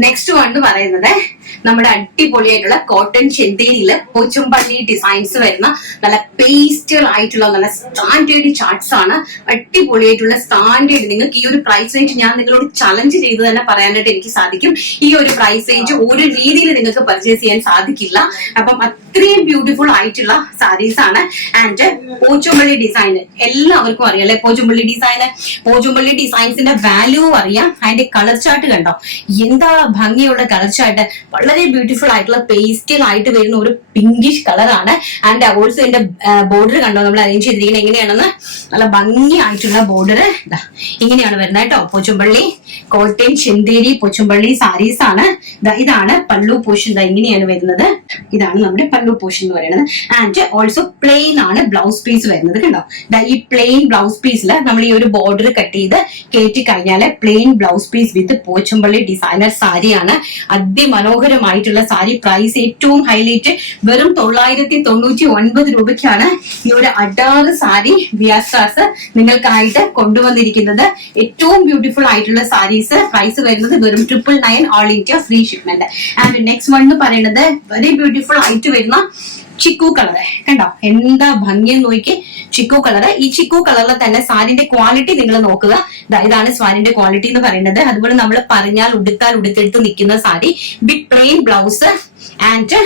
Next one പറയുന്നത് നമ്മുടെ അടിപൊളിയായിട്ടുള്ള കോട്ടൺ ചെന്തേരിയില് പോച്ചുംപള്ളി ഡിസൈൻസ് വരുന്ന നല്ല പേസ്റ്റൽ ആയിട്ടുള്ള നല്ല സ്റ്റാൻഡേർഡ് ചാർട്ട്സ് ആണ്. അടിപൊളിയായിട്ടുള്ള സ്റ്റാൻഡേർഡ്. നിങ്ങൾക്ക് ഈ ഒരു പ്രൈസ് റേഞ്ച് ഞാൻ നിങ്ങളോട് ചലഞ്ച് ചെയ്ത് തന്നെ പറയാനായിട്ട് എനിക്ക് സാധിക്കും. ഈ ഒരു പ്രൈസ് റേഞ്ച് ഒരു രീതിയിൽ നിങ്ങൾക്ക് പർച്ചേസ് ചെയ്യാൻ സാധിക്കില്ല. അപ്പം അത്രയും ബ്യൂട്ടിഫുൾ ആയിട്ടുള്ള സാരീസ് ആണ്. ആൻഡ് പോച്ചുംപള്ളി ഡിസൈൻ എല്ലാവർക്കും അറിയാം അല്ലെ. പോച്ചുംപള്ളി ഡിസൈൻസിന്റെ വാല്യൂ അറിയാം. അതിന്റെ കളർ ചാർട്ട് കണ്ടോ, എന്താ ഭംഗിയുള്ള കളർ ചാർട്ട്. വളരെ ബ്യൂട്ടിഫുൾ ആയിട്ടുള്ള പേസ്റ്റൽ ആയിട്ട് വരുന്ന ഒരു പിങ്കിഷ് കളറാണ്. ആൻഡ് ഓൾസോ ഇതിന്റെ ബോർഡർ കണ്ടോ, നമ്മൾ അറേഞ്ച് ചെയ്തിരിക്കുന്നത് എങ്ങനെയാണെന്ന്. നല്ല ഭംഗിയായിട്ടുള്ള ബോർഡർ ഇങ്ങനെയാണ് വരുന്നത് കേട്ടോ. പോച്ചുംപള്ളി കോട്ടൺ ചെന്തേരി പോച്ചുംപള്ളി സാരീസ് ആണ്. ഇതാണ് പല്ലു പോർഷൻ. ഇങ്ങനെയാണ് വരുന്നത്. ഇതാണ് നമ്മുടെ പല്ലു പോർഷൻ എന്ന് പറയുന്നത്. ആൻഡ് ഓൾസോ പ്ലെയിൻ ആണ് ബ്ലൗസ് പീസ് വരുന്നത് കണ്ടോ. ഈ പ്ലെയിൻ ബ്ലൗസ് പീസിൽ നമ്മൾ ഈ ഒരു ബോർഡർ കട്ട് ചെയ്ത് കയറ്റി കഴിഞ്ഞാൽ പ്ലെയിൻ ബ്ലൗസ് പീസ് വിത്ത് പോച്ചുംപള്ളി ഡിസൈനർ സാരിയാണ്. അതിമനോഹരമായിട്ടുള്ള സാരി. പ്രൈസ് ഏറ്റവും ഹൈലൈറ്റ് വെറും 999 രൂപയ്ക്കാണ് ഈ ഒരു അഡാറ് സാരി വിയാസ്റ്റാസ് നിങ്ങൾക്കായിട്ട് കൊണ്ടുവന്നിരിക്കുന്നത്. ഏറ്റവും ബ്യൂട്ടിഫുൾ ആയിട്ടുള്ള സാരീസ്. പ്രൈസ് വരുന്നത് വെറും 999 all India free shipment. And next one എന്ന് പറയുന്നത് വെരി ബ്യൂട്ടിഫുൾ ആയിട്ട് വരുന്ന ചിക്കു കളറ് കണ്ടോ, എന്താ ഭംഗിയെന്ന് നോക്കി. ചിക്കു കളറ്. ഈ ചിക്കു കളറിൽ തന്നെ സാരിന്റെ ക്വാളിറ്റി നിങ്ങൾ നോക്കുക. ഇതാണ് സാരിന്റെ ക്വാളിറ്റി എന്ന് പറയുന്നത്. അതുപോലെ നമ്മൾ പറഞ്ഞാൽ ഉടുത്തെടുത്ത് നിൽക്കുന്ന സാരി വിത്ത് പ്ലെയിൻ ബ്ലൗസ്. ആൻഡ്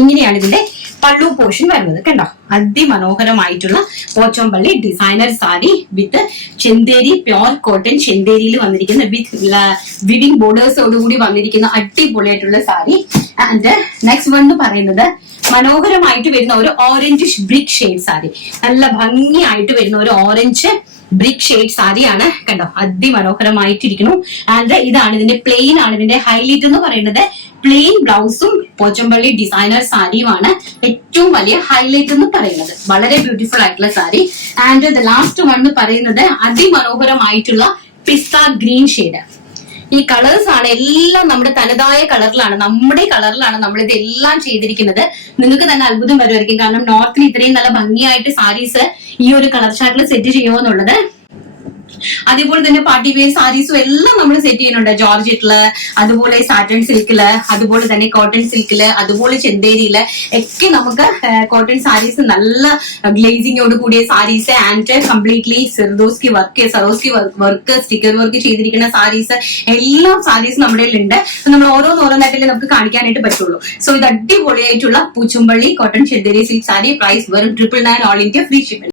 ഇങ്ങനെയാണ് ഇതിന്റെ പല്ലു പോർഷൻ വരുന്നത് കണ്ടോ. അതിമനോഹരമായിട്ടുള്ള പോച്ചുംപള്ളി ഡിസൈനർ സാരി വിത്ത് ചെന്തേരി പ്യോർ കോട്ടൺ ചെന്തേരിയിൽ വന്നിരിക്കുന്ന വിത്ത് വിവിംഗ് ബോർഡേഴ്സോടുകൂടി വന്നിരിക്കുന്ന അടിപൊളിയായിട്ടുള്ള സാരി. ആൻഡ് നെക്സ്റ്റ് വൺ എന്ന് പറയുന്നത് മനോഹരമായിട്ട് വരുന്ന ഒരു ഓറഞ്ച് ബ്രിക്ക് ഷെയ്ഡ് സാരി. നല്ല ഭംഗിയായിട്ട് വരുന്ന ഒരു ഓറഞ്ച് ബ്രിക്ക് ഷെയ്ഡ് സാരിയാണ് കണ്ടോ. അതിമനോഹരമായിട്ടിരിക്കുന്നു. ആൻഡ് ഇതാണ് ഇതിന്റെ പ്ലെയിൻ ആണ് ഇതിന്റെ ഹൈലൈറ്റ് എന്ന് പറയുന്നത്. പ്ലെയിൻ ബ്ലൗസും പോച്ചുംപള്ളി ഡിസൈനർ സാരിയുമാണ് ഏറ്റവും വലിയ ഹൈലൈറ്റ് എന്ന് പറയുന്നത്. വളരെ ബ്യൂട്ടിഫുൾ ആയിട്ടുള്ള sari. And the last one എന്ന് പറയുന്നത് അതിമനോഹരമായിട്ടുള്ള പിസ്ത ഗ്രീൻ ഷെയ്ഡ്. ഈ കളേഴ്സ് ആണ് എല്ലാം നമ്മുടെ തനതായ കളറിലാണ്, നമ്മുടെ കളറിലാണ് നമ്മൾ ഇതെല്ലാം ചെയ്തിരിക്കുന്നത്. നിങ്ങൾക്ക് തന്നെ അത്ഭുതം വരുമായിരിക്കും. കാരണം നോർത്തിൽ ഇത്രയും നല്ല ഭംഗിയായിട്ട് സാരീസ് ഈ ഒരു കളർ ചാർട്ടിൽ സെറ്റ് ചെയ്യുമോ എന്നുള്ളത്. അതേപോലെ തന്നെ പാർട്ടി വെയർ സാരീസും എല്ലാം നമ്മൾ സെറ്റ് ചെയ്യുന്നുണ്ട്. ജോർജറ്റില്, അതുപോലെ സാറ്റൺ സിൽക്കില്, അതുപോലെ തന്നെ കോട്ടൺ സിൽക്കില്, അതുപോലെ ചെന്തേരിയില് ഒക്കെ നമുക്ക് കോട്ടൺ സാരീസ് നല്ല ഗ്ലേസിങ്ങോട് കൂടിയ saris. And completely Swarovski work sticker work ചെയ്തിരിക്കുന്ന സാരീസ് എല്ലാം സാരീസ് നമ്മുടെ ഉണ്ട്. നമ്മൾ ഓരോന്നായിട്ടല്ലേ നമുക്ക് കാണിക്കാനായിട്ട് പറ്റുള്ളൂ. സോ ഇത് അടിപൊളിയായിട്ടുള്ള പോച്ചുംപള്ളി cotton Chanderi silk sari. Price വെറും 999 ഓൾ ഇന്ത്യ ഫ്രീ ഷിപ്മെന്റ്.